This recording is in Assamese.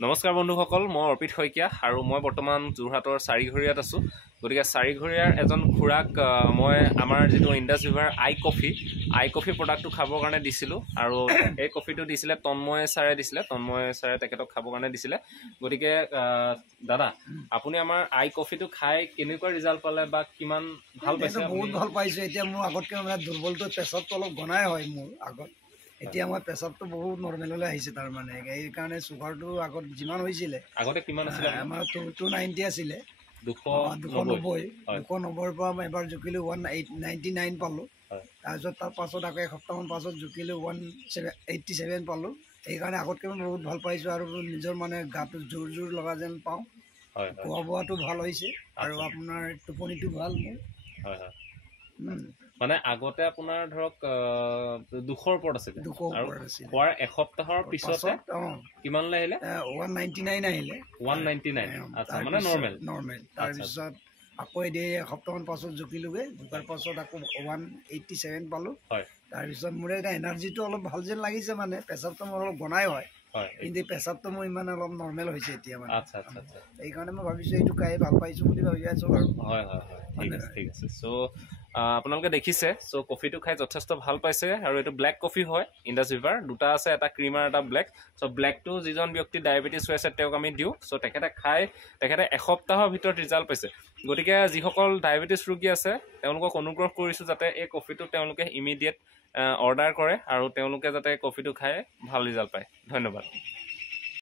নমস্কাৰ বন্ধুসকল, মই অৰ্পিত শইকীয়া আৰু মই বৰ্তমান যোৰহাটৰ চাৰিঘৰীয়াত আছোঁ। গতিকে চাৰিঘৰীয়াৰ এজন খুৰাক মই আমাৰ যিটো ইণ্ডাছ ৰিভাৰ আই কফি প্ৰডাক্টটো খাবৰ কাৰণে দিছিলোঁ আৰু এই কফিটো দিছিলে তন্ময় ছাৰে তেখেতক খাবৰ কাৰণে দিছিলে। গতিকে দাদা, আপুনি আমাৰ আই কফিটো খাই কেনেকুৱা ৰিজাল্ট পালে বা কিমান ভাল পাইছে? বহুত ভাল পাইছোঁ। এতিয়া মোৰ আগতকৈ মানে দুৰ্বলটো পেচাবটো অলপ গনাই হয় মোৰ আগত। এতিয়া মই পেচাবটো বহুত নৰ্মেললৈ আহিছে। তাৰমানে এইকাৰণে চুগাৰটো আগত যিমান হৈছিলে, আগতে কিমান আছিলে? আমাৰ 290 আছিলে, 290। 290ৰ পৰা মই এবাৰ জুখিলোঁ 199 পালোঁ। তাৰপিছত তাৰ পাছত আকৌ এসপ্তাহমান পাছত জুখিলোঁ 187 পালোঁ। সেইকাৰণে আগতকৈ মই বহুত ভাল পাইছোঁ আৰু নিজৰ মানে গাটো জোৰ লগা যেন পাওঁ। খোৱা বোৱাটো ভাল হৈছে আৰু আপোনাৰ টোপনিটো ভাল মোৰ। মানে আগতে আপোনাৰ ধৰক 200ৰ ওপৰত আছিলে, 200ৰ ওপৰত আছিলে। খোৱাৰ এসপ্তাহৰ পিছতে কিমানলৈ আহিলে? 199 আহিলে। 199। আচ্ছা, মানে নৰ্মেল। তাৰপিছত আকৌ এসপ্তাহমান পাছত জুখিলোগৈ, জোখাৰ পাছত আকৌ 187 পালোঁ। তাৰপিছত মোৰ এতিয়া এনাৰ্জিটো অলপ ভাল যেন লাগিছে। মানে পেচাবটো মোৰ অলপ গনাই হয়, কিন্তু পেচাবটো মোৰ ইমান অলপ নৰ্মেল হৈছে এতিয়া মানে। সেইকাৰণে মই ভাবিছোঁ এইটো খাই ভাল পাইছোঁ বুলি ভাবি আছোঁ আৰু। ঠিক আছে। চ' আপোনালোকে দেখিছে, চ' কফিটো খাই যথেষ্ট ভাল পাইছে আৰু এইটো ব্লেক কফি হয়, ইণ্ডাছ ৰিভাৰ। দুটা আছে, এটা ক্ৰীম আৰু এটা ব্লেক। চ' ব্লেকটো যিজন ব্যক্তি ডায়েবেটিছ হৈ আছে তেওঁক আমি দিওঁ। চ' তেখেতে এসপ্তাহৰ ভিতৰত ৰিজাল্ট পাইছে। গতিকে যিসকল ডায়েবেটিছ ৰোগী আছে তেওঁলোকক অনুগ্ৰহ কৰিছোঁ যাতে এই কফিটো তেওঁলোকে ইমিডিয়েট অৰ্ডাৰ কৰে আৰু তেওঁলোকে যাতে কফিটো খাই ভাল ৰিজাল্ট পায়। ধন্যবাদ।